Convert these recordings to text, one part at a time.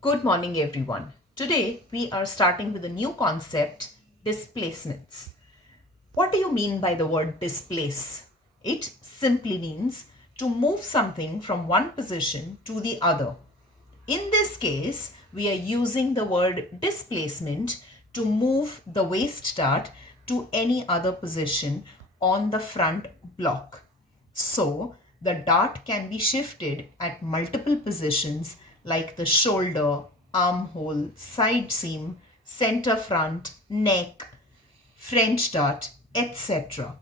Good morning, everyone. Today we are starting with a new concept, displacements. What do you mean by the word displace? It simply means to move something from one position to the other. In this case, we are using the word displacement to move the waste dart to any other position on the front block. So, the dart can be shifted at multiple positions like the shoulder, armhole, side seam, center front, neck, French dart, etc.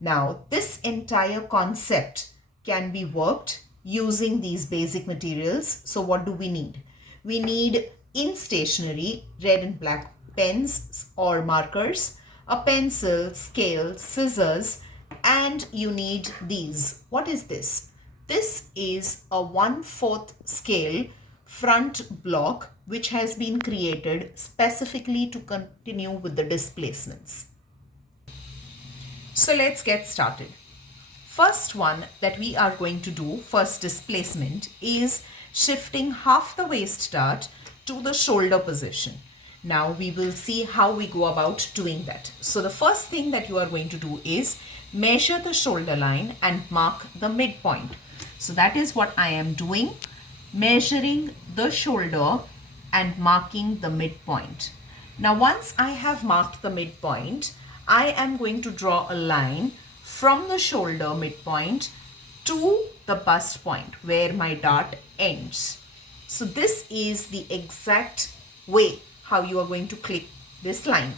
Now, this entire concept can be worked using these basic materials. So what do we need? We need in stationery red and black pens or markers, a pencil, scale, scissors, and you need these. What is this? This is a 1/4 scale front block which has been created specifically to continue with the displacements. So let's get started. First one that we are going to do, first displacement, is shifting half the waist dart to the shoulder position. Now we will see how we go about doing that. So the first thing that you are going to do is measure the shoulder line and mark the midpoint. So that is what I am doing, measuring the shoulder and marking the midpoint. Now once I have marked the midpoint, I am going to draw a line from the shoulder midpoint to the bust point where my dart ends. So this is the exact way how you are going to click this line.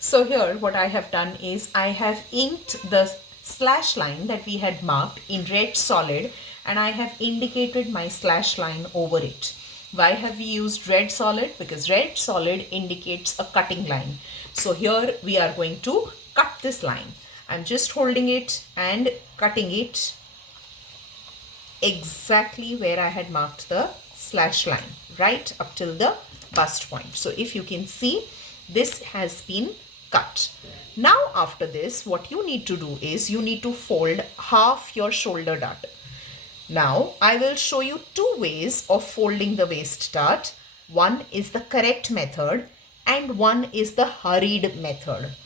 So here what I have done is I have inked the slash line that we had marked in red solid and I have indicated my slash line over it. Why have we used red solid? Because red solid indicates a cutting line. So here we are going to cut this line. I'm just holding it and cutting it exactly where I had marked the slash line, right up till the bust point. So if you can see, this has been cut. Now after this, what you need to do is you need to fold half your shoulder dart. Now I will show you two ways of folding the waist dart. One is the correct method and one is the hurried method,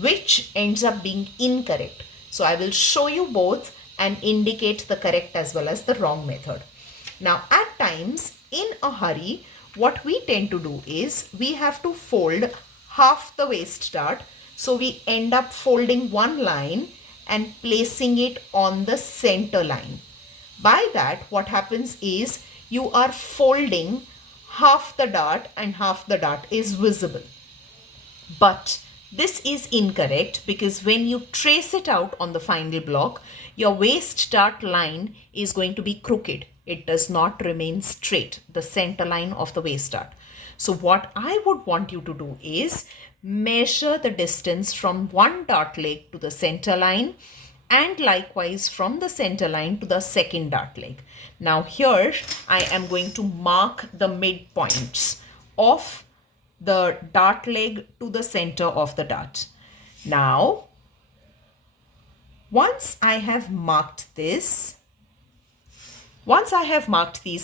which ends up being incorrect. So I will show you both and indicate the correct as well as the wrong method. Now at times in a hurry, what we tend to do is we have to fold half the waist dart. So we end up folding one line and placing it on the center line. By that, what happens is you are folding half the dart and half the dart is visible. But this is incorrect because when you trace it out on the final block, your waist dart line is going to be crooked. It does not remain straight, the center line of the waist dart. So what I would want you to do is measure the distance from one dart leg to the center line and likewise from the center line to the second dart leg. Now here I am going to mark the midpoints of the dart leg to the center of the dart. Now once I have marked these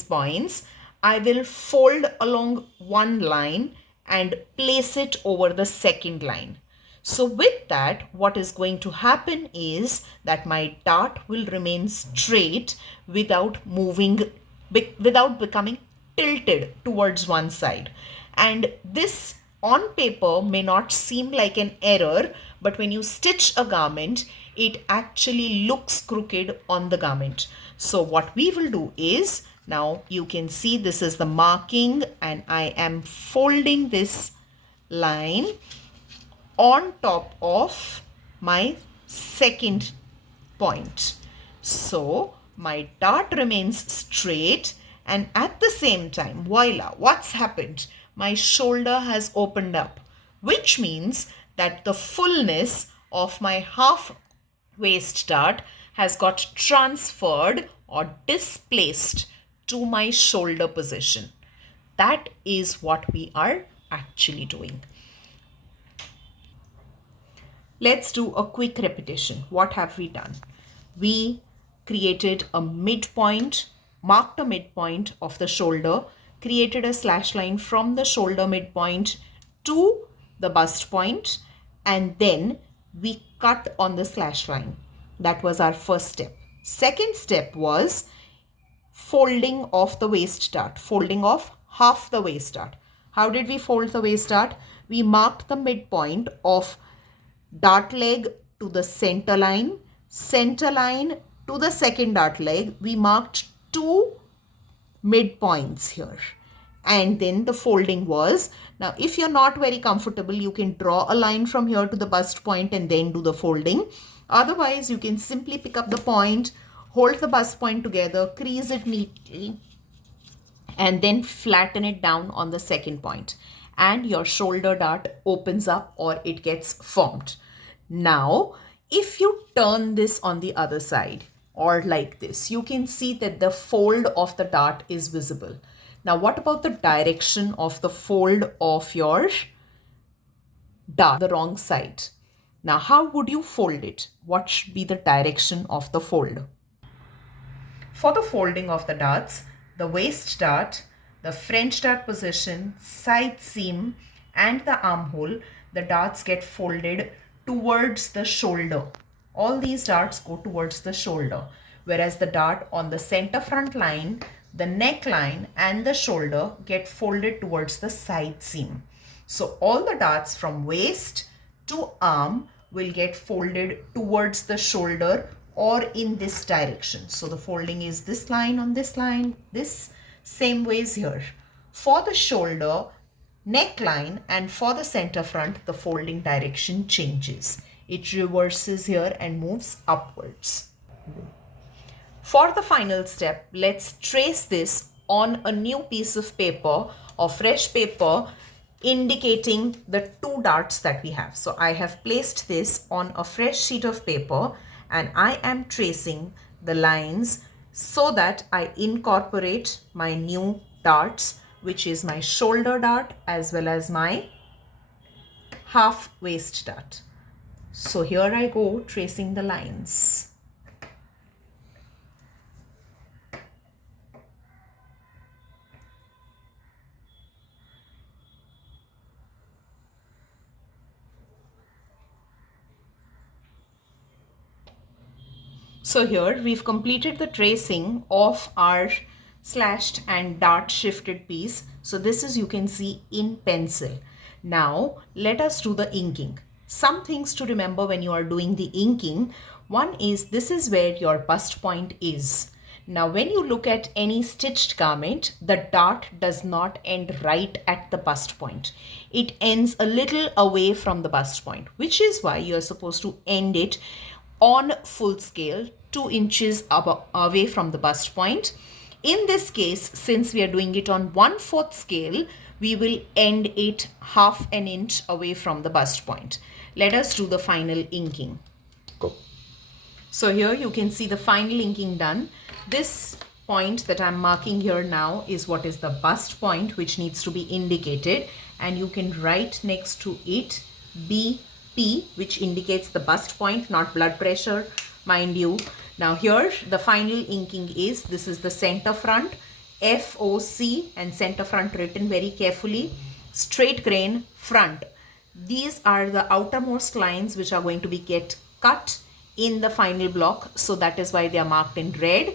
points, I will fold along one line and place it over the second line. So with that, what is going to happen is that my dart will remain straight without becoming tilted towards one side. And this on paper may not seem like an error, but when you stitch a garment, it actually looks crooked on the garment. So what we will do is, now you can see this is the marking and I am folding this line on top of my second point. So my dart remains straight and at the same time, voila, what's happened? My shoulder has opened up, which means that the fullness of my half waist dart has got transferred or displaced to my shoulder position. That is what we are actually doing. Let's do a quick repetition. What have we done? We created a midpoint marked a midpoint of the shoulder, created a slash line from the shoulder midpoint to the bust point, and then we cut on the slash line. That was our first step. Second step was folding off the waist dart, folding off half the waist dart. How did we fold the waist dart? We marked the midpoint of dart leg to the center line to the second dart leg. We marked 2 midpoints here. And then the folding was, now if you're not very comfortable, you can draw a line from here to the bust point and then do the folding. Otherwise, you can simply pick up the point, hold the bust point together, crease it neatly, and then flatten it down on the second point. And your shoulder dart opens up or it gets formed. Now, if you turn this on the other side or like this, you can see that the fold of the dart is visible. Now, what about the direction of the fold of your dart? The wrong side. Now, how would you fold it? What should be the direction of the fold? For the folding of the darts, the waist dart, the French dart position, side seam, and the armhole, the darts get folded towards the shoulder. All these darts go towards the shoulder, whereas the dart on the center front line, the neckline, and the shoulder get folded towards the side seam. So all the darts from waist to arm will get folded towards the shoulder or in this direction. So the folding is this line on this line, this same ways here. For the shoulder, neckline, and for the center front, the folding direction changes. It reverses here and moves upwards. For the final step, let's trace this on a new piece of paper or fresh paper indicating the 2 darts that we have. So I have placed this on a fresh sheet of paper and I am tracing the lines so that I incorporate my new darts, which is my shoulder dart as well as my half waist dart. So here I go tracing the lines. So here we've completed the tracing of our slashed and dart shifted piece. So this is, you can see, in pencil. Now let us do the inking. Some things to remember when you are doing the inking. One is, this is where your bust point is. Now when you look at any stitched garment, the dart does not end right at the bust point. It ends a little away from the bust point, which is why you are supposed to end it on full scale, 2 inches away from the bust point. In this case, since we are doing it on 1/4 scale, we will end it 1/2 inch away from the bust point. Let us do the final inking. Go. So here you can see the final inking done. This point that I'm marking here now is what is the bust point, which needs to be indicated, and you can write next to it BP, which indicates the bust point, not blood pressure, mind you. Now here the final inking is, this is the center front, FOC, and center front written very carefully, straight grain front. These are the outermost lines which are going to be get cut in the final block, so that is why they are marked in red.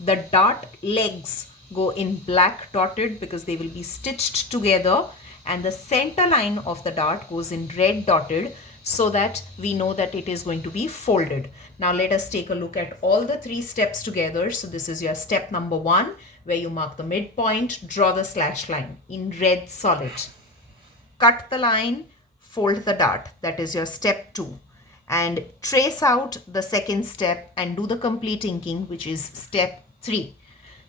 The dart legs go in black dotted because they will be stitched together, and the center line of the dart goes in red dotted so that we know that it is going to be folded. Now let us take a look at all the 3 steps together. So this is your step number 1, where you mark the midpoint, draw the slash line in red solid, cut the line, fold the dart. That is your step 2, and trace out the second step and do the complete inking, which is step 3.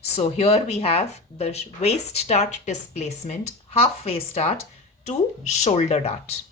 So here we have the waist dart displacement, half waist dart to shoulder dart.